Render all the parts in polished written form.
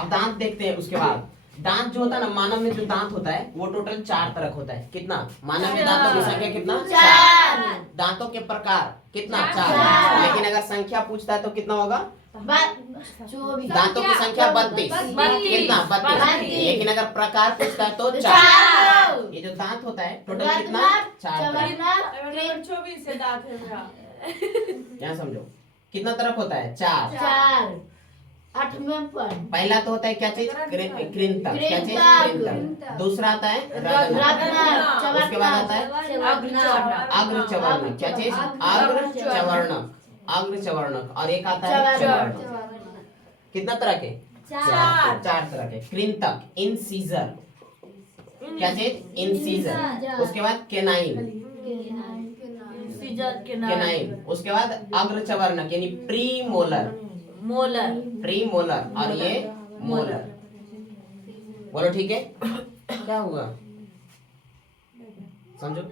अब दांत देखते हैं। उसके बाद दांत जो होता है ना, मानव में जो दांत होता है वो टोटल 4 तरह होता है। कितना? मानव में दांतों की संख्या कितना? 4। दांतों के प्रकार कितना? 4। लेकिन अगर संख्या पूछता है तो कितना होगा? दांतों की संख्या 32। कितना? 32। लेकिन अगर प्रकार पूछता है तो 4। ये जो दांत होता है टोटल कितना? 4। 24 से दांत है मेरा। यहाँ समझो कितना तरफ होता है? 4। 8 में पर पहला तो होता है क्या चीज? कृंतक। क्या चीज? कृंतक। दूसरा आता है रत्न। उसके बाद आता है अग्रचवर्णक। क्या चीज? अग्रचवर्णक। अग्रचवर्णक। और एक आता है चवर्णक। कितना तरह के? 4 तरह के। कृंतक, इंसीजर। क्या चीज? इंसीजर। उसके बाद केनाइन। केनाइन। उसके बाद अग्रचवर्णक यानी प्रीमोलर। प्रीमोलर। और ये मोलर। बोलो ठीक है। क्या हुआ? समझो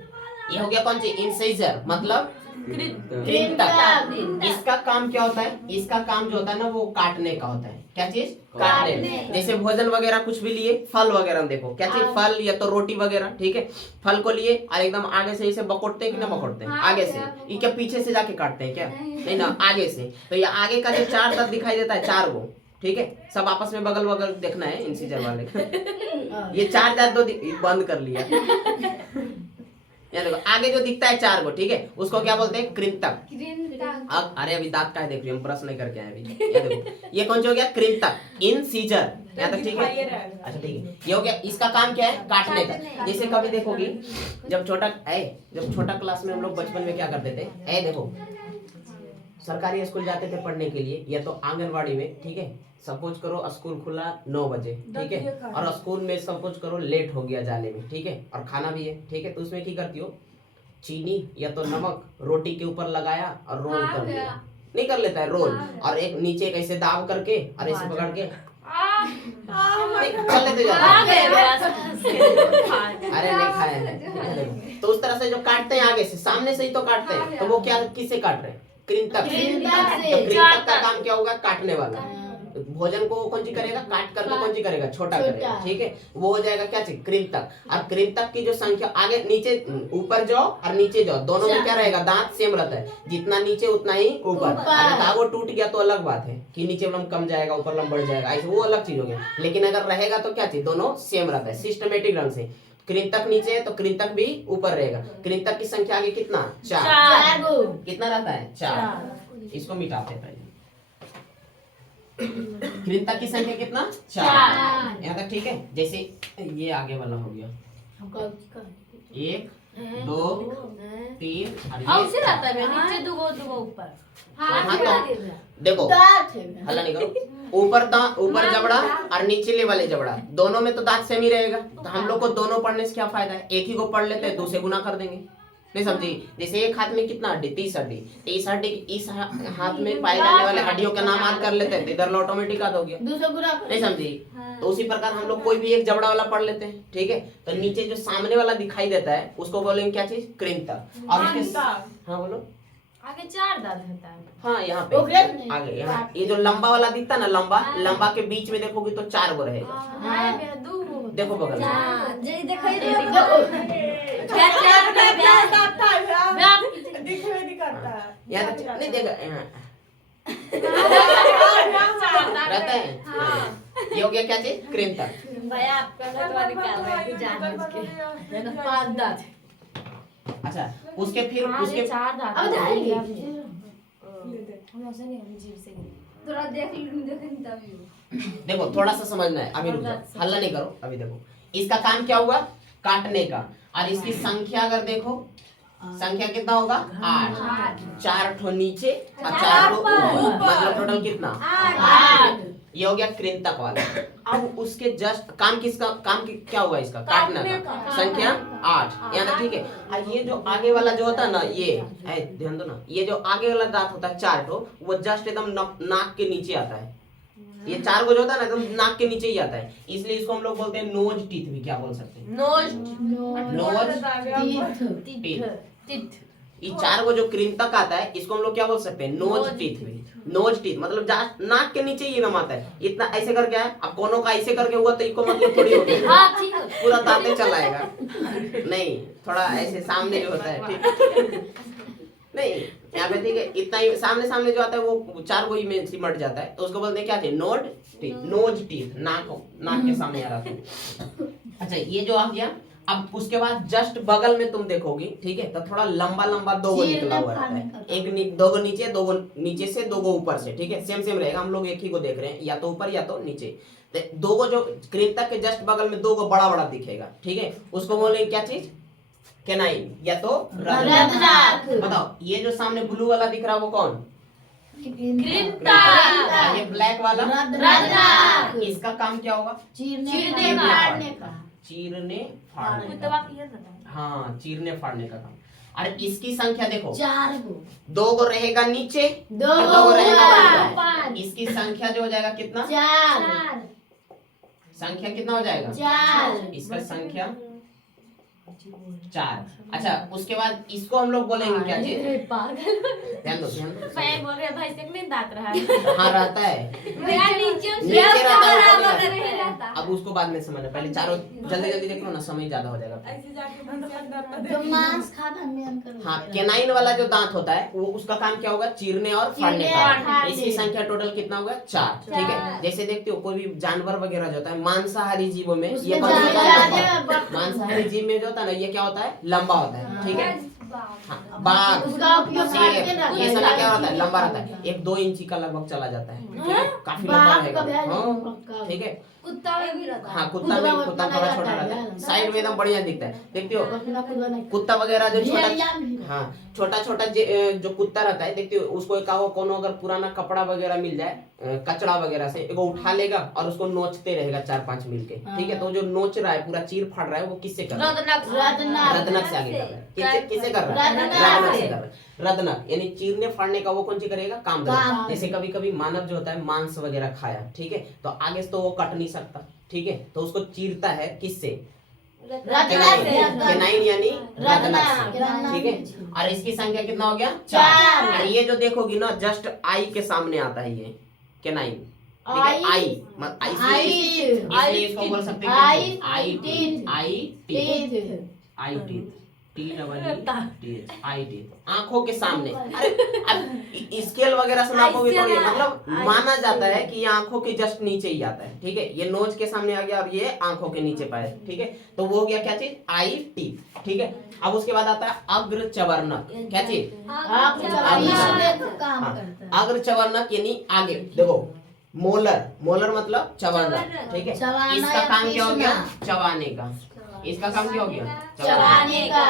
ये हो गया कौन सी? इंसीजर मतलब कृंतक। इसका काम क्या होता है? इसका काम जो होता है ना वो काटने का होता है। क्या चीज? काटने। जैसे भोजन वगैरह कुछ भी लिए, फल वगैरह देखो क्या चीज? फल या तो रोटी वगैरह। ठीक है, फल को लिए और एकदम आगे से इसे बकोटते हैं कि ना बकोटते हैं? आगे से। ये क्या पीछे से जाके काटते हैं क्या? नहीं ना, आगे से। तो ये आगे का जो 4 दांत दिखाई देता है, 4 वो। ठीक है, सब आपस में बगल बगल देखना है इंसीजर वाले का। ये 4 दांत दो बंद कर लिया। देखो आगे जो दिखता है 4 को, ठीक है, उसको क्या बोलते हैं? कृंतक। अब अरे अभी दांत का है देख रही हूँ, ब्रश नहीं करके आए अभी। ये देखो ये कौन सा हो गया? कृंतक। इंसीजर। यहाँ तक ठीक है? अच्छा ठीक है, ये हो गया। इसका काम क्या है? काटने का। जैसे कभी देखोगी जब छोटा क्लास में हम लोग बचपन में क्या करते थे? देखो सरकारी स्कूल जाते थे पढ़ने के लिए या तो आंगनवाड़ी में। ठीक है, सपोज करो स्कूल खुला 9 बजे। ठीक है, और स्कूल में सपोज करो लेट हो गया जाने में। ठीक है, और खाना भी है। ठीक है, तो उसमें क्या करती हो? चीनी या तो नमक रोटी के ऊपर लगाया और रोल कर लिया। नहीं कर लेता है रोल, और एक नीचे कैसे दाब करके और ऐसे पकड़ के कर लेते अरे नहीं खाए हैं। तो उस तरह से जो काटते हैं आगे से, सामने से ही तो काटते हैं। तो वो क्या किससे काट रहे हैं? कृंतक। तो कृंतक का काम क्या होगा? काटने वाला। भोजन को कौन सी करेगा? काट करके कौन सी करेगा? छोटा करेगा। ठीक है, वो हो जाएगा क्या चीज? कृंतक। और कृंतक की जो संख्या आगे नीचे, ऊपर जाओ और नीचे जाओ, दोनों में क्या रहेगा? दांत सेम रहता है। जितना नीचे उतना ही ऊपर। अगर वो टूट गया तो अलग बात है कि नीचे लम कम जाएगा ऊपर लम बढ़ जाएगा, ऐसे वो अलग चीज हो गया। लेकिन अगर रहेगा तो क्या चीज? दोनों सेम रहता है सिस्टमेटिक ढंग से। कृंतक नीचे है तो कृंतक भी ऊपर रहेगा। कृंतक की संख्या आगे कितना? 4। कितना रहता है? 4। इसको मिटाते हैं पहले। कृंतक की संख्या कितना? 4। यहाँ तक ठीक है। जैसे ये आगे वाला हो गया 1 2 3 ऊपर। देखो हल्ला नहीं करो। ऊपर जबड़ा और नीचे वाले जबड़ा, दोनों में तो दांत सेम ही रहेगा। तो हम लोग को दोनों पढ़ने से क्या फायदा है? एक ही को पढ़ लेते हैं, 2 से गुना कर देंगे। नहीं समझी? जैसे एक हाथ में कितना हड्डी? 30 हड्डी। 30 हड्डी इस हाथ में पाए जाने वाले हड्डियों का नाम याद कर लेते हैं, इधर ऑटोमेटिक याद हो गया। नहीं समझी? तो उसी प्रकार हम लोग कोई भी एक जबड़ा वाला पढ़ लेते हैं। ठीक है, तो नीचे जो सामने वाला दिखाई देता है उसको बोलेंगे क्या चीज? कृंतक। और उसके हाँ बोलो आगे 4 दांत होता है। हाँ यहाँ पे आगे यहाँ ये जो लंबा वाला दिखता है ना, लंबा के बीच में देखोगे तो 4 गो रहेगा। देखो बगल यहाँ नहीं देखा रहता है। ये हो गया क्या चीज? कृंतक। अच्छा उसके फिर उसके देखो थोड़ा सा समझना है, अभी रुक जाओ, हल्ला नहीं करो। अभी देखो इसका काम क्या हुआ? काटने का। और इसकी संख्या अगर देखो, संख्या कितना होगा? 8। 4 ठो नीचे और 4 ठो ऊपर, मतलब टोटल कितना? 8। ये हो गया कृंतक वाला। अब उसके जस्ट काम क्या हुआ? इसका काटना का। संख्या 8। यहाँ तक ठीक है। और ये जो आगे वाला जो होता है ना, ये ध्यान दो ना, ये जो आगे वाला दांत होता है 4 ठो, वो जस्ट एकदम नाक के नीचे आता है। ये 4 को जो होता है ना एकदम नाक के नीचे ही आता है, इसलिए इसको हम लोग बोलते हैं नोज टीथ भी। क्या बोल सकते हैं? Nose teeth. ये 4 को जो कृंतक आता है इसको हम लोग क्या बोल सकते हैं, नोज टीथ भी। नोज टीथ मतलब जहाँ नाक के नीचे ये दम आता है, इतना ऐसे करके है। अब कोनो का ऐसे करके हुआ तो इसको मतलब थोड़ी होगी पूरा दांते चलाएगा नहीं, थोड़ा ऐसे सामने जो होता है, ठीक नहीं यहाँ पे, ठीक है। इतना ही सामने सामने जो आता है वो 4 को ही में सिमट जाता है, तो उसको बोलते हैं क्या चाहिए, नोड टीथ, नोज टीथ, नाक के सामने आ रहा था। अच्छा ये जो आ गया, अब उसके बाद जस्ट बगल में तुम देखोगी, ठीक है, तो थोड़ा लंबा लंबा 2 गो निकला हुआ रहता है, एक 2 गो नीचे, 2 गो नीचे से, 2 गो ऊपर से, ठीक है, सेम सेम रहेगा। हम लोग एक ही को देख रहे हैं, या तो ऊपर या तो नीचे। 2 गो जो कृंतक के जस्ट बगल में 2 गो बड़ा बड़ा दिखेगा, ठीक है, उसको बोलेंगे क्या चीज, कैनाइन या तो रदनक। बताओ ये जो सामने ब्लू वाला दिख रहा है वो कौन, कृंतक। ये ब्लैक वाला रदनक। इसका काम क्या होगा, चीरने फाड़ने का। चीरने फाड़ने का, हाँ चीरने फाड़ने का काम। अरे इसकी संख्या देखो, 4 गो, 2 गो रहेगा नीचे, 2 और गो रहेगा ऊपर। इसकी संख्या जो हो जाएगा कितना, 4 संख्या कितना हो जाएगा, 4। इसका संख्या 4। अच्छा उसके बाद इसको हम लोग बोलेंगे क्या चीज, ध्यान दो ध्यान दो, मैं बोल रहा भाई से नहीं दांत रहा है। हाँ रहता है, मेरा नीचे नीचे रहता है, ऊपर बराबर नहीं नहीं रहता। रहता। अब उसको बाद में समझना, पहले चारों जल्दी जल्दी देख लो ना, समय ज्यादा हो जाएगा। जो मांस खाता नियन करो। हाँ केनाइन वाला जो दांत होता है वो उसका काम क्या होगा, चीरने और फाड़ने चीरने का। और फाड़ने। इसकी संख्या टोटल कितना होगा, 4, ठीक है। जैसे देखते हो कोई भी जानवर वगैरह जो होता है मांसाहारी जीवों में, ये उसमें कौन सा होता है, ज्यादा लंबा। मांसाहारी जीव में जो होता है ना, ये क्या होता है, लंबा होता है, ठीक है। हाँ, बाघ, उसका उपयोग शेर, करके ना ये सब क्या होता है, लंबा रहता है, 1-2 इंची का लगभग चला जाता है, ठीक है, काफी लंबा बाघ रहेगा, का भी है, हाँ, पक्का। ठीक है। कुत्ता में भी रहता है। हाँ कुत्ता में, कुत्ता थोड़ा छोटा रहता है, साइड में एकदम बढ़िया दिखता है, देखते हो अपना खुद नहीं। कुत्ता वगैरह जो छोटा, भेड़िया भी। हाँ छोटा छोटा जो कुत्ता रहता है, देखते हो उसको एक कोनो अगर पुराना कपड़ा वगैरह मिल जाए, कचड़ा वगैरह से एगो उठा लेगा और उसको नोचते रहेगा 4-5 मिलके, ठीक है। तो जो नोच रहा है पूरा चीर फाड़ रहा है वो किससे कर रहा है, रदनक से आगे कर रहा है, किससे कर रहा है, रदनक से कर रहा है। रदनक यानी चीरने फाड़ने का वो कौन सी करेगा, काम करेगा। जैसे कभी कभी मानव जो होता है मांस वगैरह खाया, ठीक है, तो आगे से तो वो कट नहीं सकता, ठीक है, तो उसको चीरता है किससे, केनाइन यानी रदनक से, ठीक है। और इसकी संख्या कितना हो गया, 4। और ये जो देखोगी ना जस्ट आई के सामने आता है ये केनाइन, ठीक है, आई इसलिए इसको बोल सकते हैं आई टीथ, आंखों के सामने। अरे अब स्केल वगैरह से नापोगे थोड़ी, मतलब माना जाता है कि ये आंखों के जस्ट नीचे ही आता है, ठीक है, ये नोज के सामने आ गया और ये आंखों के नीचे पाए, ठीक है, तो वो हो गया क्या चीज, आई टीथ, ठीक है। अब उसके बाद आता है अग्र चवर्णक, क्या चीज, अग्र चवर्णक यानी आगे देखो, मोलर मतलब चवर्णक, ठीक है। इसका काम क्या हो गया, चबाने का, इसका काम क्या हो गया, चबाने का।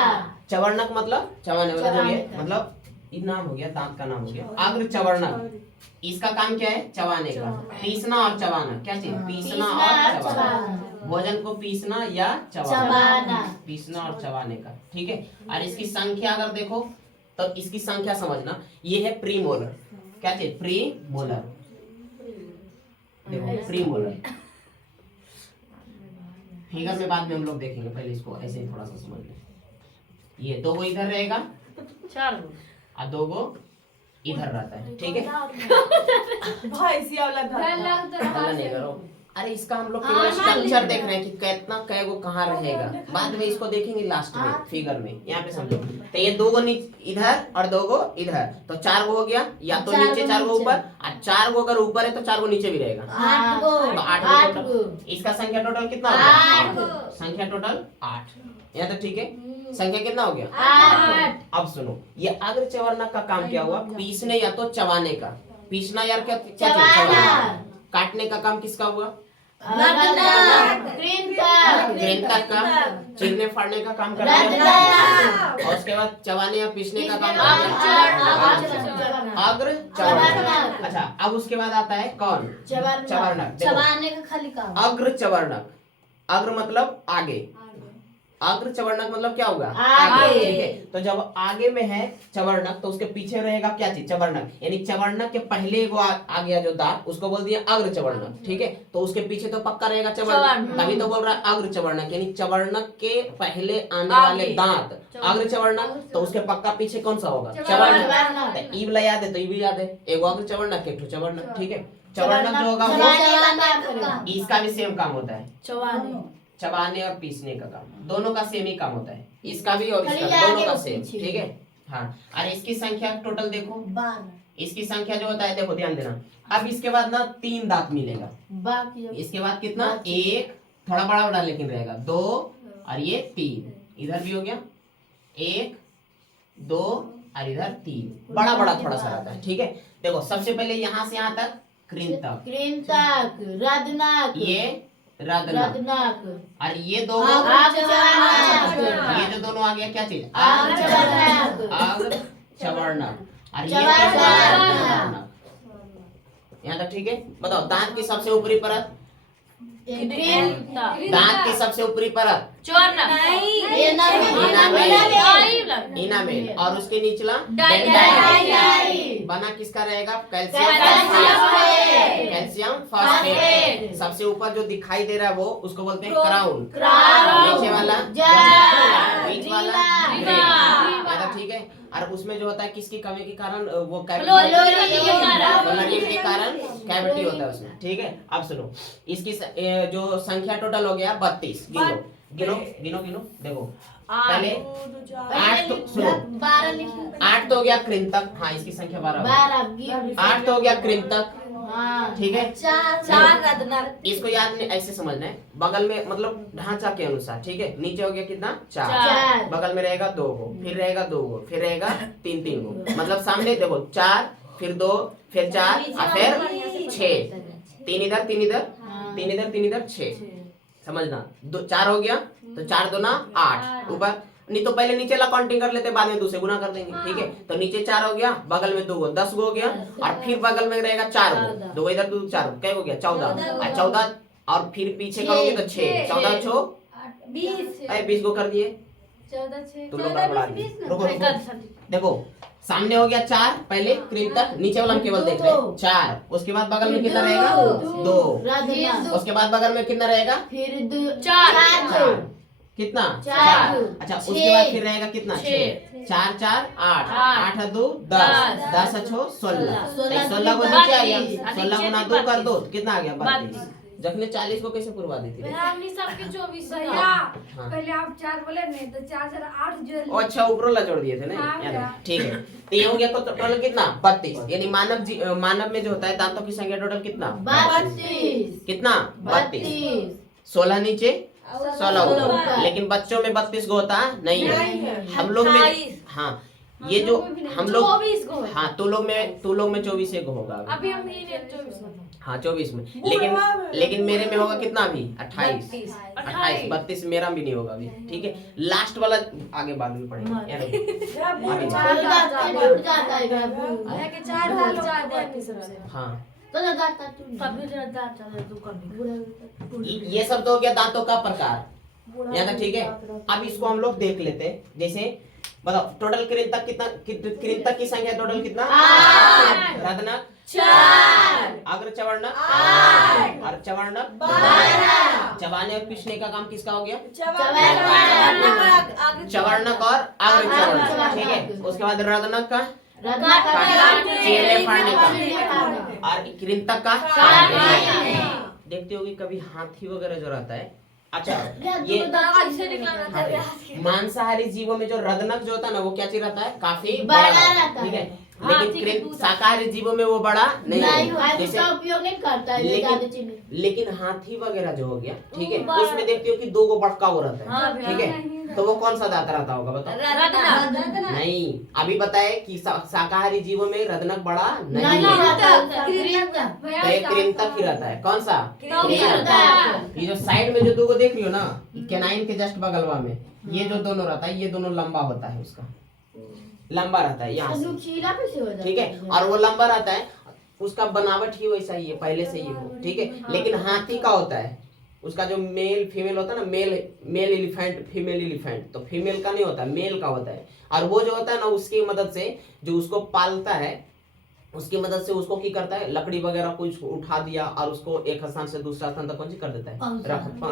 चवर्णक मतलब चबाने वाला, जो ये मतलब ये नाम हो गया, दांत का नाम हो गया, अग्र चवर्णक। इसका काम क्या है, चबाने का, पीसना और चबाना, क्या चीज, पीसना और चबाना, भोजन को पीसना या चबाना, पीसना और चबाने का, ठीक है। और इसकी संख्या अगर देखो तो इसकी संख्या समझना, ये है प्रीमोलर, क्या चीज, प्रीमोलर, देखो प्रीमोलर, फिगर में बाद में हम लोग देखेंगे, पहले इसको ऐसे ही थोड़ा सा समझ लें। ये 2 गो इधर रहेगा, 4 गो, और 2 गो इधर रहता है, ठीक है। हल्ला नहीं करो। अरे इसका हम लोग केवल स्ट्रक्चर देख रहे हैं कि कितना कै गो कहाँ रहेगा, बाद में इसको देखेंगे लास्ट में फिगर में, यहाँ पे समझो। तो ये 2 गो इधर और 2 गो इधर, तो 4 गो हो गया, या तो नीचे 4 गो ऊपर, और 4 गो अगर ऊपर है तो 4 गो नीचे भी रहेगा, 8 गो, तो 8 गो टोटल। इसका संख्या टोटल कितना हो गया, संख्या टोटल 8, यहाँ तो ठीक है। संख्या कितना हो गया, 8। अब सुनो, ये अग्र चवर्णक का काम क्या हुआ, पीसने या तो चबाने का, पीसना यार क्या चबाना, काटने का काम किसका हुआ, कृंतक का, चीरने फाड़ने का काम कर रहा है, और उसके बाद चबाने या पीसने का काम अग्र चवर्णक। अच्छा अब उसके बाद आता है कौन, चवर्णक, चबाने का खाली काम। अग्र चवर्णक, अग्र मतलब आगे, अग्र चवर्णक मतलब क्या होगा? आगे। ठीक है, तो जब आगे में है चवर्णक तो उसके पीछे रहेगा क्या चीज? चवर्णक। यानी चवर्णक के पहले वो आ गया जो दांत, उसको बोल दिया अग्र चवर्णक। ठीक है, तो उसके पीछे तो पक्का रहेगा चवर्णक, तभी तो बोल रहा है अग्र चवर्णक। यानी चवर्णक के पहले आने वाले दांत अग्र चवर्णक, तो उसके पक्का पीछे कौन सा होगा? चवर्णक। तो ई वाला याद है तो ई भी याद है, एगो अग्र चवर्णक एक ठो चवर्णक। ठीक है, चवर्णक जो होगा वो इसका भी सेम काम होता है, चबाने और पीसने का काम, दोनों का सेम ही काम होता है, इसका भी और इसका दोनों का सेम। ठीक है, हाँ। और इसकी संख्या टोटल देखो, इसकी संख्या जो होता है देखो ध्यान देना। अब इसके बाद ना 3 दांत मिलेगा, इसके बाद कितना? 1 थोड़ा बड़ा बड़ा लेकिन रहेगा, 2 और ये 3, इधर भी हो गया 1 2 और इधर 3, बड़ा बड़ा थोड़ा सा रहता है। ठीक है, देखो सबसे पहले यहाँ से यहाँ तक कृंतक, ये रदनक, और ये दो ये जो दोनों आ गया क्या चीज? अग्र चवर्णक, और ये चवर्णक। यहाँ तक ठीक है। बताओ दांत की सबसे ऊपरी परत, दांत की सबसे ऊपरी परत इनामेल, और उसके निचला डेंटाइल। बना किसका रहेगा? Calcium phosphate. सबसे ऊपर जो दिखाई दे रहा है वो उसको बोलते हैं क्राउन, नीचे वाला बीच वाला ग्रेन। ठीक है, और उसमें जो होता है किसकी कमी के कारण वो कैविटी के कारण कैविटी होता है उसमें। ठीक है, अब सुनो इसकी जो संख्या टोटल हो गया 32। गिनो गिनो गिनो गिनो, देखो पहले 8 तो सुनो 8 तो हो गया कृंतक, हाँ इसकी संख्या 12 8 तो हो गया कृंतक। ठीक है, 4 इसको याद नहीं ऐसे समझना है, बगल में मतलब ढांचा के अनुसार। ठीक है, नीचे हो गया कितना? 4, बगल में रहेगा 2 गो, फिर रहेगा 2 गो, फिर रहेगा 3 गो, मतलब सामने देखो 4 फिर 2 फिर 4 और फिर 6, 3 इधर 3 इधर 3 इधर 3 इधर 6, समझना। 4 हो गया तो 4 दूना 8 ऊपर, नहीं तो पहले नीचे ला काउंटिंग कर लेते, बाद में 2 से गुना कर देंगे। ठीक है, तो नीचे 4 हो गया, बगल में 2 गो 10 गो हो गया, और फिर बगल में रहेगा 4 गो, 2 इधर 2 4 क्या हो गया? 14, और 14 और फिर पीछे करोगे तो 6, 14 छो 20 गो कर दिए। तुम लोग बढ़ा दिए, रुको देखो सामने हो गया 4 पहले कृंतक, नीचे वाला हम केवल देख रहे हैं 4, उसके बाद बगल में कितना रहेगा? 2, उसके बाद बगल में कितना रहेगा? फिर 4 कितना? 4। अच्छा उसके बाद फिर रहेगा कितना? 6, 4 4 8, 8 2 10, 10 6 16, 16 को नीचे आ गया, 16 गुना 2 कर दो कितना आ गया? 32। जखने 40 को कैसे पूर्वा दी थी? पहले आप 4 बोले नहीं तो 4 से 8 जोड़। अच्छा ऊपर ला जोड़ दिए थे ना। ठीक है, तो ये हो गया तो टोटल कितना? 32। यानी मानव में जो होता है दांतों की संख्या टोटल कितना? 32। कितना? 32। 16 नीचे 16 ऊपर, लेकिन बच्चों में 32 गो होता नहीं है, हम लोग में। हाँ ये जो हम लोग 24 गो है। हाँ तू लोग में 24 गो होगा अभी हम 24 हाँ 24 में, लेकिन मेरे में होगा कितना अभी? 28 32 मेरा भी नहीं होगा अभी। ठीक है, लास्ट वाला आगे बाद में पढ़ेंगे यार, हाँ ये सब तो हो गया दांतों का प्रकार। यहाँ तक ठीक है। अब इसको हम लोग देख लेते हैं, जैसे बताओ टोटल कृंतक कितना? कृंतक की संख्या टोटल कितना? 8, रदनक 4, अग्र चवर्णक 8 और चवर्णक 12। चबाने और पीसने का काम किसका हो गया? चवर्णक और अग्र चवर्णक। ठीक है, उसके बाद रदनक का चेहरे फाड़ने का, और कृंतक का देखते होगी कभी हाथी वगैरह जो रहता है। अच्छा ये मांसाहारी जीवों में जो रदनक जो होता है ना वो क्या चीज रहता है? काफी बड़ा रहता है। ठीक है, लेकिन शाकाहारी जीवों में वो बड़ा नहीं जैसे उपयोग नहीं करता है। लेकिन हाथी वगैरह जो हो गया, ठीक है, उसमें देखते हो कि 2 गो बड़का वो रहता है। ठीक है, तो वो कौन सा दांत रहता होगा बताओ? नहीं, अभी बताए कि शाकाहारी जीवों में रदनक बड़ा नहीं है, तो एक कृंतक ही रहता है। कौन सा? ये जो साइड में जो 2 गो देख रही हो ना, कैनाइन के जस्ट बगलवा में ये जो दोनों रहता है, ये दोनों लंबा होता है, उसका लंबा रहता है यहाँ से। ठीक है, और वो लंबा रहता है, उसका बनावट ही वैसा ही है पहले से ही हो। ठीक है, लेकिन हाथी का होता है उसका जो मेल फीमेल होता है ना, मेल एलिफेंट फीमेल एलिफेंट, तो फीमेल का नहीं होता, मेल का होता है। और वो जो होता है ना, उसकी मदद से जो उसको पालता है, उसकी मदद से उसको की करता है, लकड़ी वगैरह कुछ उठा दिया और उसको एक स्थान से दूसरा स्थान तक कौन सी कर देता है,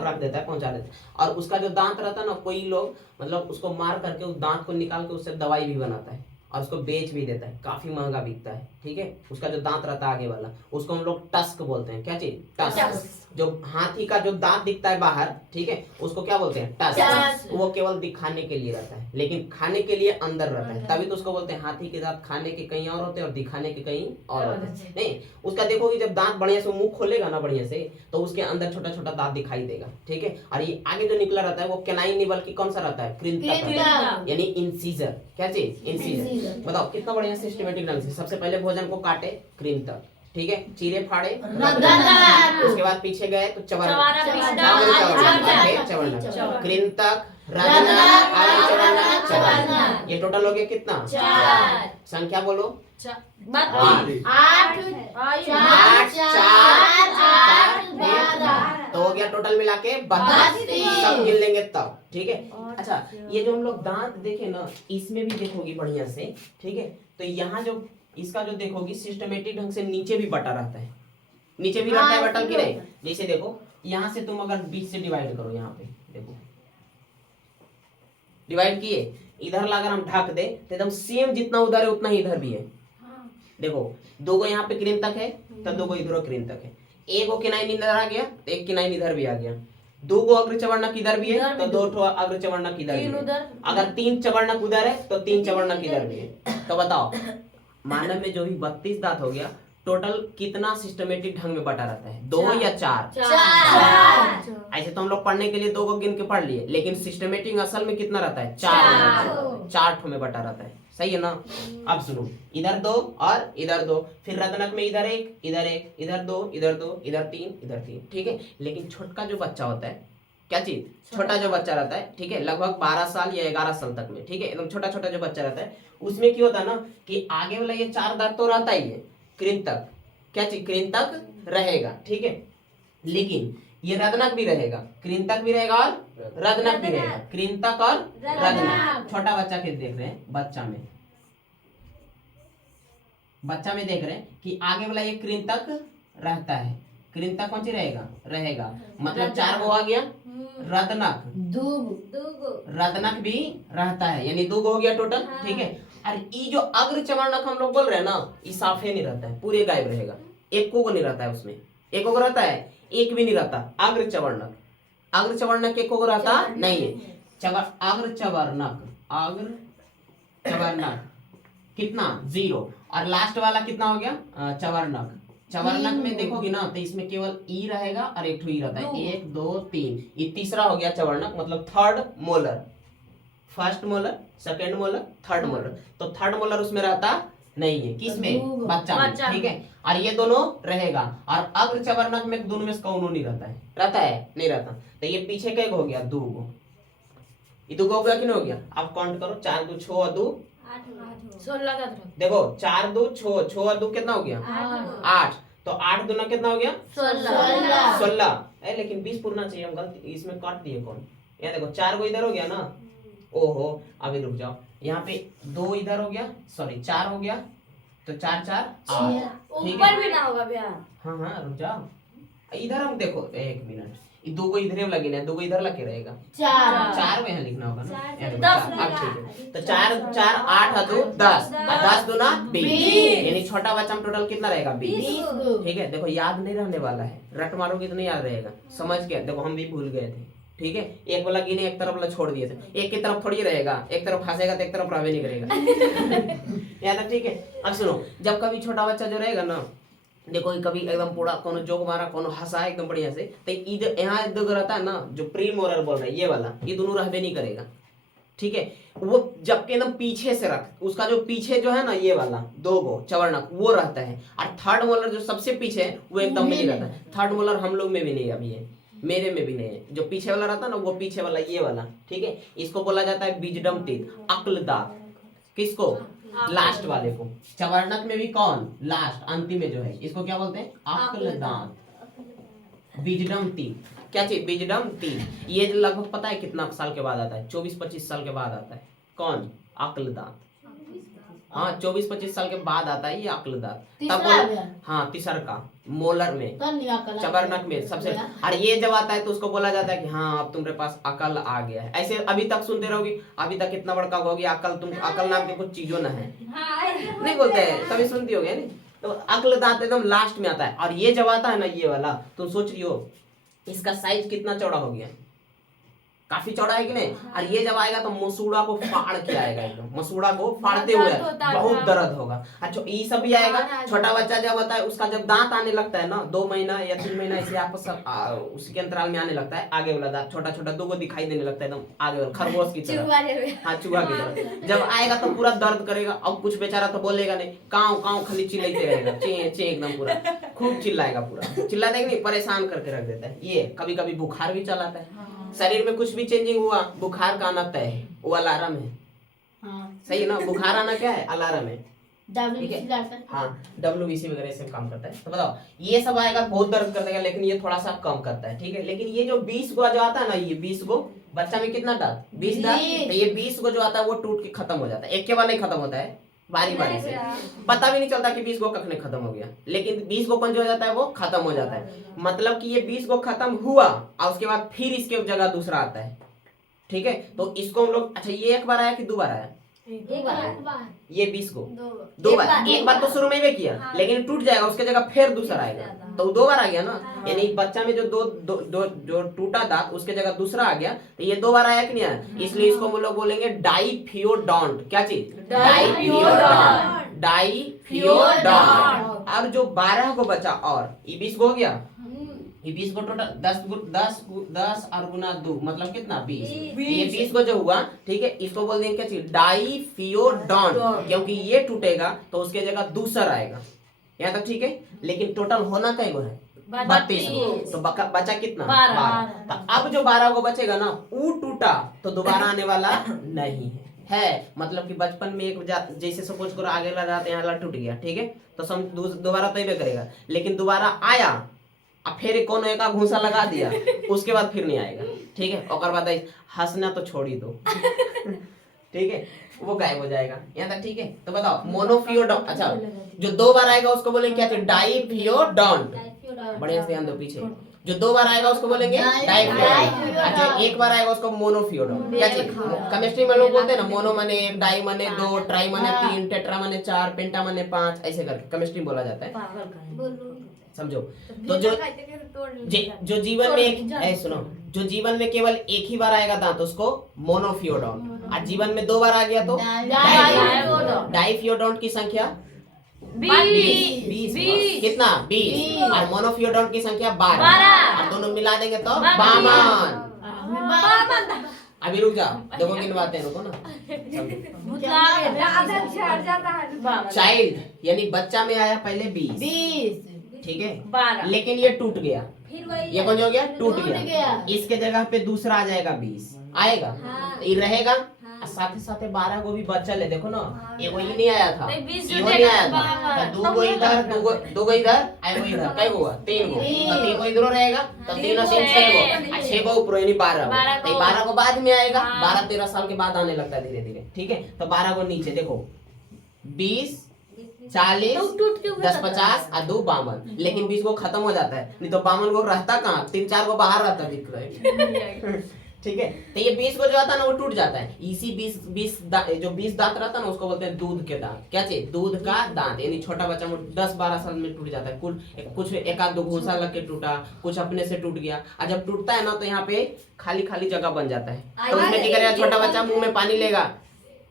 रख देता है, पहुंचा देता है। और उसका जो दांत रहता है ना, कोई लोग मतलब उसको मार करके उस दांत को निकाल के उससे दवाई भी बनाता है और उसको बेच भी देता है, काफी महंगा बिकता है। ठीक है, उसका जो दांत रहता है आगे वाला, उसको हम लोग टस्क बोलते हैं। क्या चीज? टस्क। जो हाथी का जो दांत दिखता है बाहर, ठीक है, उसको क्या बोलते हैं? टस्क। वो केवल दिखाने के लिए रहता है, लेकिन खाने के लिए अंदर रहता है, तभी तो उसको बोलते हैं हाथी के दांत खाने के कहीं और होते हैं और दिखाने के कहीं और होते हैं। नहीं, उसका देखोगे जब दांत बढ़िया से मुंह खोलेगा ना बढ़िया से, तो उसके अंदर छोटा छोटा दांत दिखाई देगा। ठीक है, और ये आगे जो निकला रहता है वो कैनाइन नहीं बल्कि कौन सा रहता है? कृंतक, यानी इंसीजर। क्या चीज? इंसीजर। बताओ कितना बढ़िया सिस्टमेटिक ढंग से सबसे पहले भोजन को काटे, कृंतक, ठीक है, चीरे फाड़े, उसके बाद पीछे गए तो चवरनक, कृंतक, रदनक, चवरनक। ये टोटल हो गया कितना? 4। संख्या बोलो। 8 तो हो गया टोटल मिला के 32। सब गिन लेंगे तब। ठीक है, अच्छा ये जो हम लोग दांत देखे ना, इसमें भी देखोगी बढ़िया से। ठीक है, तो यहाँ जो इसका जो देखोगी सिस्टमेटिक ढंग से नीचे भी बटा रहता है, नीचे भी रहता है बटन की नहीं। जैसे देखो यहाँ से तुम अगर 20 से डिवाइड करो, यहाँ पे देखो डिवाइड किए, इधर अगर हम ढक दे तो एकदम सेम जितना उधर है उतना ही इधर भी है। देखो 2 गो यहाँ पे कृंतक है तो 2 गो इधर कृंतक है, 1 गो किनाइन इधर आ गया तो 1 किनाइन इधर भी आ गया, 2 गो अग्र चवर्णक इधर भी है तो 2 अग्र चवर्णक इधर भी है, अगर 3 चवर्णक उधर है तो 3 चवर्णक इधर भी है। तो बताओ मानव में जो भी 32 दांत हो गया, टोटल कितना सिस्टमेटिक ढंग में बटा रहता है? 2 या 4? 4। ऐसे तो हम लोग पढ़ने के लिए 2 को गिन के पढ़ लिए, लेकिन सिस्टमेटिक असल में कितना रहता है? 4। 4 ठो में बटा रहता है, सही है ना? अब सुनो, इधर 2 और इधर 2, फिर रदनक में इधर 1, इधर 1, इधर 2, इधर 2, इधर 3, इधर 3। ठीक है, लेकिन छोटका जो बच्चा होता है, क्या चीज? छोटा जो बच्चा रहता है, ठीक है, लगभग 12 साल या 11 साल तक में, ठीक है, एकदम छोटा छोटा जो बच्चा रहता है, उसमें क्या होता है ना कि आगे वाला ये 4 दांत तो रहता ही है, कृंतक, क्या चीज? कृंतक रहेगा। ठीक है, लेकिन ये रदनक भी रहेगा, कृंतक भी रहेगा और रदनक भी रहेगा, कृंतक और रदनक। छोटा बच्चा के देख रहे हैं, बच्चा में देख रहे हैं कि आगे वाला ये कृंतक रहता है, कृंतक कौन सी रहेगा, मतलब 4 गो आ गया, रदनक, 2 रदनक भी रहता है, यानी 2 गो हो गया टोटल। ठीक है, और ये जो अग्र चवर्णक हम लोग बोल रहे हैं ना, ये साफे नहीं रहता है, पूरे गायब रहेगा, एक को नहीं रहता है उसमें, एक को रहता है, एक भी नहीं रहता। अग्र चवर्णक एक को रहता नहीं है। अग्र चवर्णक कितना? 0। और लास्ट वाला कितना हो गया? चवर्णक में देखोगी ना तो इसमें केवल ई रहेगा और एक ठो ई रहता है, 1 2 3, ये तीसरा हो गया चवर्णक, मतलब 3rd molar, 1st molar, 2nd molar, 3rd molar. तो 3rd मोलर उसमें रहता नहीं है, किसमें? बच्चा में। ठीक है, और ये दोनों रहेगा, और अग्र चवर्णक में दोनों में से कौन नहीं रहता है? नहीं रहता। तो ये पीछे का हो गया 2 गो, ये 2 गो हो गया कि नहीं हो गया? आप काउंट करो, 4 2 6 और 2 16। देखो 4 2 6 और 2 कितना हो गया? 8। तो 8 दूना कितना हो गया? 16। लेकिन 20 पूरना चाहिए, हम गलती इसमें काट दिए कौन? यहाँ देखो 4 गो इधर हो गया ना, ओहो अभी रुक जाओ, यहाँ पे 2 इधर हो गया, सॉरी 4 हो गया, तो 4 4 8। ऊपर भी ना होगा भैया? हाँ रुक जाओ, इधर हम देखो 1 मिनट, ये 2 को इधर लगे ना, 2 को इधर लगे रहेगा, 4 में यहाँ लिखना होगा ना, अब ठीक है। तो 4 4 8 2 10, 10 दूना 20, यानी छोटा बच्चा में टोटल कितना रहेगा? 20। ठीक है, देखो याद नहीं रहने वाला है, रट मारोगे तो नहीं याद रहेगा, समझ के देखो हम भी भूल गए थे। ठीक है, एक वाला गिने एक तरफ वाला छोड़ दिए थे, एक की तरफ थोड़ी रहेगा, एक तरफ फंसेगा तो एक तरफ रहबे नहीं करेगा। याद है? ठीक है, अब सुनो, जब कभी छोटा बच्चा जो रहेगा ना, देखो कभी एकदम पूरा कोनो जोक मारा, कोनो हंसा एकदम बढ़िया से, तो ये यहाँ 2 रहता है ना, जो प्री मोलर बोल रहे हैं ये वाला, ये दोनों रहबे नहीं करेगा। ठीक है, वो जबकि एकदम पीछे से रख, उसका जो पीछे जो है ना ये वाला 2 गो चवर्णक वो रहता है, और 3rd मोलर जो सबसे पीछे है वो एकदम में नहीं रहता है। 3rd मोलर हम लोग में भी नहीं अभी है, मेरे में भी नहीं है, जो पीछे वाला रहता है ना वो पीछे वाला ये वाला। ठीक है, इसको बोला जाता है विजडम टीथ, अक्ल दांत। किसको? लास्ट वाले को। चवर्णक में भी कौन? लास्ट, अंतिम में जो है, इसको क्या बोलते हैं? अक्ल दांत। Wisdom teeth. क्या चीज? Wisdom teeth. ये लगभग पता है कितना साल के बाद आता है? 24-25 साल के बाद आता है। कौन? अक्ल दांत। हाँ 24-25 साल के बाद आता है ये अक्ल दांत। तब बोला हाँ तीसर का मोलर में चबरनक में सबसे। और ये जब आता है तो उसको बोला जाता है कि हाँ अब तुम्हारे पास अकल आ गया है। ऐसे अभी तक सुनते रहोगे, अभी तक कितना बड़का होगी अकल, तुम अकल नाम के कुछ चीजों न है, नहीं बोलते हैं, कभी सुनती होगे नहीं? तो अक्ल दांत एकदम लास्ट में आता है। और ये जब आता है ना ये वाला, तुम सोच रही हो इसका साइज कितना चौड़ा हो गया, काफी चौड़ा है कि नहीं? और ये जब आएगा तो मसूड़ा को फाड़ के आएगा, एकदम मसूड़ा को फाड़ते हुए बहुत दर्द होगा। अच्छा ये सब भी आएगा। छोटा बच्चा जब होता है उसका जब दांत आने लगता है ना 2 महीना या 3 महीना ऐसे आपस उसके अंतराल में आने लगता है, आगे वाला दांत छोटा छोटा 2 दिखाई देने लगता है एकदम आगे वाला खरगोश की तरह, हाँ चूहा की तरह। जब आएगा तो पूरा दर्द करेगा। अब कुछ बेचारा तो बोलेगा नहीं, काव काव खाली चिल्लाते रहेगा, चे चे एकदम पूरा खूब चिल्लाएगा, पूरा चिल्लाते नहीं, परेशान करके रख देता है। ये कभी कभी बुखार भी चलाता है। शरीर में कुछ भी चेंजिंग हुआ बुखार का आना तय है, वो अलार्म है। सही है ना? बुखार आना क्या है? अलार्म है। हाँ WBC वगैरह से काम करता है। तो बताओ ये सब आएगा, बहुत दर्द कर देगा, लेकिन ये थोड़ा सा कम करता है, ठीक है। लेकिन ये जो 20 गो जो आता है ना, ये 20 गो बच्चा में कितना दांत? 20 दांत। तो ये 20 गो जो आता है वो टूट के खत्म हो जाता है, एक के बाद नहीं खत्म होता है, बारी बारी से। पता भी नहीं चलता कि 20 गो कखने खत्म हो गया, लेकिन 20 गो जो हो जाता है वो खत्म हो जाता है। मतलब कि ये 20 गो खत्म हुआ और उसके बाद फिर इसके जगह दूसरा आता है, ठीक है। तो इसको हम लोग, अच्छा ये एक बार आया कि 2 बार आया? एक बार। ये 20 को 2 बार। एक बार तो शुरू में ही किया, लेकिन टूट जाएगा, उसके जगह फिर दूसरा आएगा, तो 2 बार आ गया ना। यानी बच्चा में जो जो टूटा दांत उसके जगह दूसरा आ गया, तो ये 2 बार आया कि नहीं आया? इसलिए इसको हम लोग बोलेंगे डाइफियोडोंट। क्या चीज? डाइफियोडोंट। डाइफियोडोंट। और जो 12 को बचा और ये 20 को हो गया, ये 20 को टोटल 10 और गुना 2 मतलब कितना? 20। ये 20 को जो हुआ, ठीक है, इसको बोल देंगे क्या चीज? डाइफियोडोंट। क्योंकि ये टूटेगा तो उसके जगह दूसरा आएगा। यहाँ तक ठीक है। लेकिन टोटल होना कई गो है? 32 गो। तो बचा कितना? 12। तो अब जो 12 को बचेगा ना, वो टूटा तो दोबारा आने वाला नहीं है। मतलब कि बचपन में एक जैसे सपोज करो आगे वाला दांत यहाँ वाला टूट गया, ठीक है, तो दोबारा तो ही करेगा, लेकिन दोबारा आया अब फिर कोनो एक घूसा लगा दिया, उसके बाद फिर नहीं आएगा, ठीक है। और बाद हंसना तो छोड़ ही दो, ठीक है, वो गायब हो जाएगा। यहाँ तक ठीक है। तो बताओ मोनोफियोडोंट। अच्छा जो 2 बार आएगा उसको बोलेंगे क्या? डाइफियोडोंट। बढ़िया से ध्यान दो पीछे। जो 2 बार आएगा उसको बोलेंगे डाइफियोडोंट। अच्छा 1 बार आएगा उसको मोनोफियोडोंट। क्या चीज? केमिस्ट्री में लोग बोलते हैं ना मोनो माने 1, डाई माने 2, ट्राई माने 3, टेट्रा माने 4, पेंटा माने 5, ऐसे करके केमिस्ट्री में बोला जाता है, समझो। तो जो जीवन में एक सुनो, जो जीवन में केवल एक ही बार आएगा दांत उसको मोनोफियोडोंट, और जीवन में 2 बार आ गया तो डाइफियोडोंट की संख्या 20। कितना? 20। और मोनोफियोडोंट की संख्या 12। और दोनों मिला देंगे तो 52। अभी रुक जाओ, देखो गिनवाते हैं, रुको ना। चाइल्ड यानी बच्चा में आया पहले 20, ठीक है, लेकिन ये टूट गया, ये कौन हो गया? टूट गया। इसके जगह पे दूसरा आ जाएगा 20 आएगा, ये रहेगा। साथ ही साथ 12 को भी बच्चा ले, देखो ना, एगो ही नहीं आया था, एगो नहीं आया था, तो 2 गो इधर, 2 गो इधर, एगो इधर, कई गो? 3 गो। तो 3 गो इधर रहेगा, तो 3 और 3 6 गो, 6 गो ऊपर यानी 12। तो 12 को बाद में आएगा, 12-13 साल के बाद आने लगता है धीरे धीरे, ठीक है। तो 12 को नीचे देखो, 20 40 10 50 और 2 52। लेकिन 20 को खत्म हो जाता है, नहीं तो 52 को रहता कहाँ? 3-4 को बाहर रहता दिख रहा है, ठीक है। तो ये 20 को जो आता है ना वो टूट जाता है। इसी 20 जो 20 दांत रहता है ना उसको बोलते हैं दूध के दांत। क्या चाहिए? दूध का दांत। यानी छोटा बच्चा 10-12 साल में टूट जाता है। कुछ 1-2 घूसा लग के टूटा, कुछ अपने से टूट गया। और जब टूटता है ना तो यहाँ पे खाली खाली जगह बन जाता है, तो उसमें क्या करेगा? छोटा बच्चा मुंह में पानी लेगा,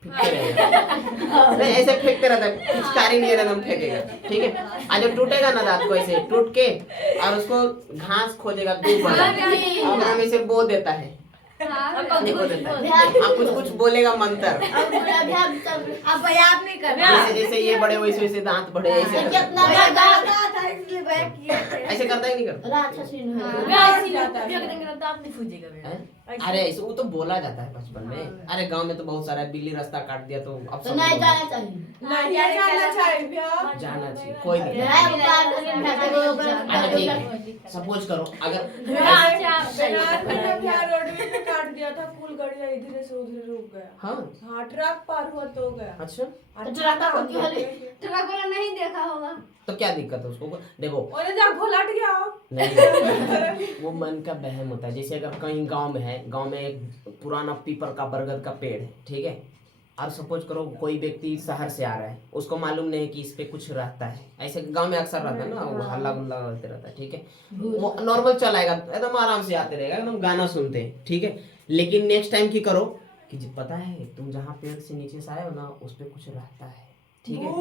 नहीं ऐसे फेंकते रहता है, पिचकारी नहीं रहता, फेंकेगा, ठीक है। और जो टूटेगा ना दांत को ऐसे टूट के, और उसको घास खोजेगा, दूध बना और हम इसे बो देता है, कुछ कुछ बोलेगा मंत्र। अब याद नहीं कर, जैसे जैसे ये बड़े वैसे वैसे दांत बढ़े, ऐसे ऐसे करता ही नहीं करता। ही जाता है। फेंक देंगे ना तो आप नहीं फूजेगा बेटा। हैं? अरे ऐसे वो तो बोला जाता है बचपन में। अरे गांव में तो बहुत सारा बिल्ली रास्ता काट दिया तो अब तो सब नहीं लोग जाना चाहिए नहीं जाना चाहिए भैया। जाना चाहिए, कोई नहीं। लड़ाई को पार करके भैंसे को अच्छा ठीक है, सपोज करो अगर बिहार में जब यहाँ रोडवे पे काट दिया था, फुल गाड़ियाँ इधर से उधर रुक गया। हाँ हाँ, ट्रक पार हुआ तो गया। अच्छा ट्रक का क्यों हले? ट्रक वाला नहीं देखा होगा। तो क्या दिक्कत है उसको? देखो और जब घोलट गया हो। नहीं वो मन का वहम होता है। जैसे अगर कहीं गांव में है, गांव में एक पुराना पीपल का बरगद का पेड़ है, ठीक है, और सपोज करो कोई व्यक्ति शहर से आ रहा है, उसको मालूम नहीं है कि इस पे कुछ रहता है। ऐसे गांव में अक्सर रहता है ना, वो हल्ला गुल्ला करते रहता है, ठीक है, वो नॉर्मल चलाएगा, एकदम आराम से आते रहेगा, एकदम गाना सुनते हैं, ठीक है। लेकिन नेक्स्ट टाइम की करो कि जी पता है तुम जहाँ पेड़ से नीचे से आए हो ना, उस पे कुछ रहता है, ठीक है, हाँ,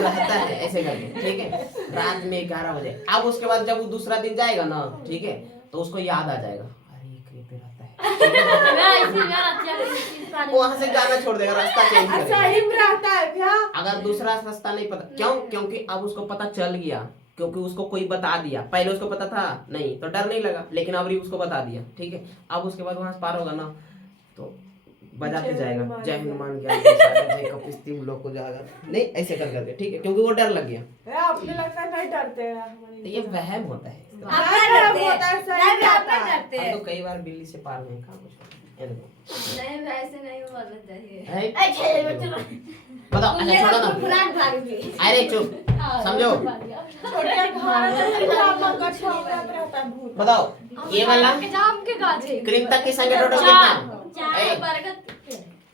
रहता है ऐसे करके, ठीक है। रात में 11 बजे, अब उसके बाद जब वो दूसरा दिन जाएगा ना, ठीक है, तो उसको याद आ जाएगा, अरे ये पे रहता है, वो वहां से गाना छोड़ देगा, रास्ता चेंज करेगा। सही में रहता है भैया। अगर दूसरा रास्ता नहीं पता, क्यों? क्योंकि अब उसको पता चल गया, क्योंकि उसको कोई बता दिया। पहले उसको पता था नहीं तो डर नहीं लगा, लेकिन अब उसको बता दिया, ठीक है। अब उसके बाद वहां से पार होगा ना तो बजाते जाएगा, जय हनुमान ज्ञान के सागर, जय कपिस्ती लोग को जाएगा, नहीं ऐसे कर करके, ठीक है, क्योंकि वो डर लग गया। भैया अपने लगता है नहीं डरते हैं हमारी। तो ये वहम होता है। नहीं हम तो कई बार बिल्ली से पार नहीं कहा कुछ। ये देखो नहीं वैसे नहीं बोलना चाहिए। है? अच्छा बताओ, अच्छा छोड़ो ना, पुरान भाग गई अरे चुप, समझो, छोटे घर में आप गठिया में रहता है भूत। बताओ ये वाला जाम के गाछ है। कृंतक की संख्या टोटल कितना? ए,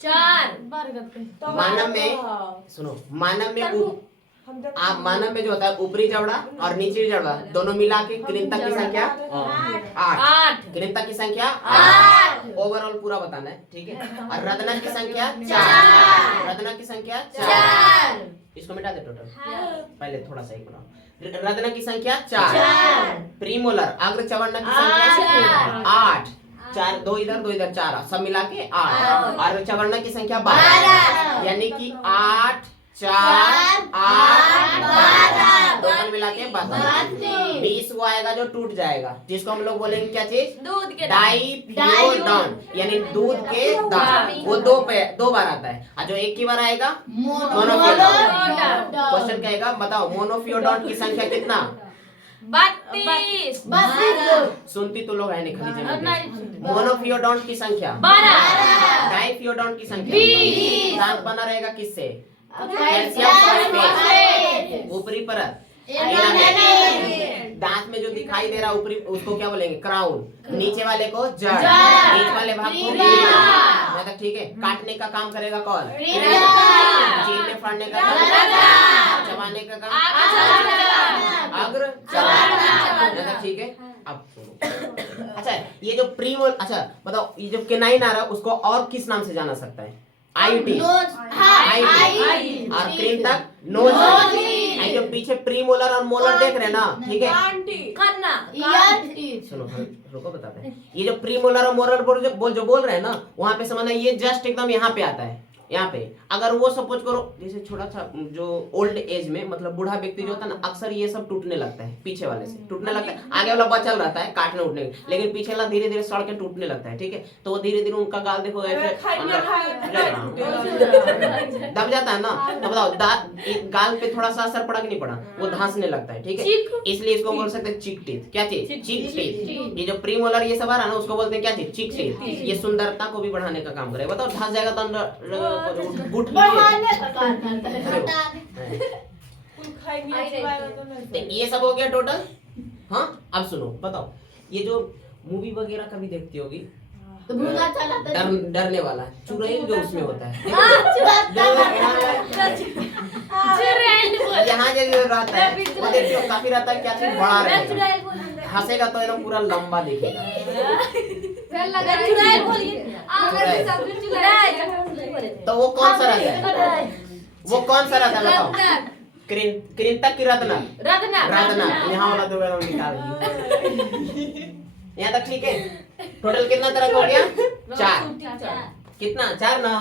चार बरगद के। तो मानव में हाँ, सुनो, मानव में हम जब आप मानव में जो होता है ऊपरी जबड़ा और नीचे जबड़ा दोनों मिला के कृंतक की संख्या 8। कृंतक की संख्या 8 ओवरऑल पूरा बताना है, ठीक है। और रत्नक की संख्या 4। रत्नक की संख्या 4। इसको मिटा दे टोटल, पहले थोड़ा सा एक बनाओ। रत्नक की संख्या 4। प्रीमोलर अग्र चवर्णक की संख्या 8। 4 2 इधर 2 इधर 4 सब मिला के 8। और चवर्णक की संख्या 12, यानी कि 8 4 8 12 टोटल मिला के 12। 20 वो आएगा जो टूट जाएगा, जिसको हम लोग बोलेंगे क्या चीज? दूध के डाइप्योडॉन, यानी दूध के दांत। वो दो बार आता है, और जो एक ही बार आएगा मोनोफियोडॉन। क्वेश्चन क्या आएगा बताओ, मोनोफियोडॉन की संख्या कितना? 32। सुनती तो लोग है नहीं खाली जमीन। मोनोफियोडॉन की संख्या 12। डाइप्योडॉन की संख्या 20। दांत बना रहेगा किससे? कैल्शियम ऊपरी परत। दांत में जो दिखाई दे रहा ऊपरी, उसको क्या बोलेंगे? क्राउन। नीचे वाले को जड़। बीच वाले भाग को रीढ़। तक ठीक है। काटने का काम करेगा कौन? चीरने फाड़ने का काम, चबाने का काम अग्र चबाना। ठीक है। अब अच्छा, ये जो प्रीमोल, अच्छा बताओ, ये जो केनाइन आ रहा है उसको और किस नाम से जाना सकता है? आईटी, आई और क्रीम तक नोज। जो पीछे प्रीमोलर और मोलर देख रहे हैं ना, ठीक है, सुनो रुको बताते हैं। ये जो प्रीमोलर और मोलर बोल रहे हैं ना, वहाँ पे समझना ये जस्ट एकदम यहाँ पे आता है। यहाँ पे अगर वो सपोज करो जैसे छोटा सा जो ओल्ड एज में, मतलब बूढ़ा व्यक्ति जो होता है ना, अक्सर ये सब टूटने लगता है, पीछे वाले से टूटने लगता है। आगे वाला बचल रहता है काटने उठने, लेकिन पीछे वाला धीरे धीरे सड़ के टूटने लगता है। ठीक है, तो वो धीरे धीरे उनका गाल देखो ऐसे दब जाता है ना। तो बताओ गाल पे थोड़ा सा असर पड़ा कि नहीं पड़ा? वो धंसने लगता है। ठीक है, इसलिए इसको बोल सकते हैं चिक टीथ। क्या चीज? चिक टीथ। ये जो प्रीमोलर ये सब आ रहा है ना, उसको बोलते हैं क्या चीज? चिक टीथ। ये सुंदरता को भी बढ़ाने का काम करेगा। बताओ धंस जाएगा तो ये सब हो गया टोटल। हाँ अब सुनो, बताओ ये जो मूवी वगैरह कभी देखती होगी तो भूत अच्छा लगता है, डरने वाला चुड़ैल जो उसमें होता है, यहाँ जो रहता है वो देखियो काफी रहता है, क्या चीज बड़ा रहेगा, हंसेगा तो एकदम पूरा लंबा दिखेगा। तो वो कौन सा रहता है? वो कौन सा रहता है बताओ? कृंतक की रत्नक? रत्नक। यहाँ वाला दो बार निकाल दिया। यहाँ तक ठीक है। टोटल कितना तरह का हो गया? 4। कितना? 4 ना,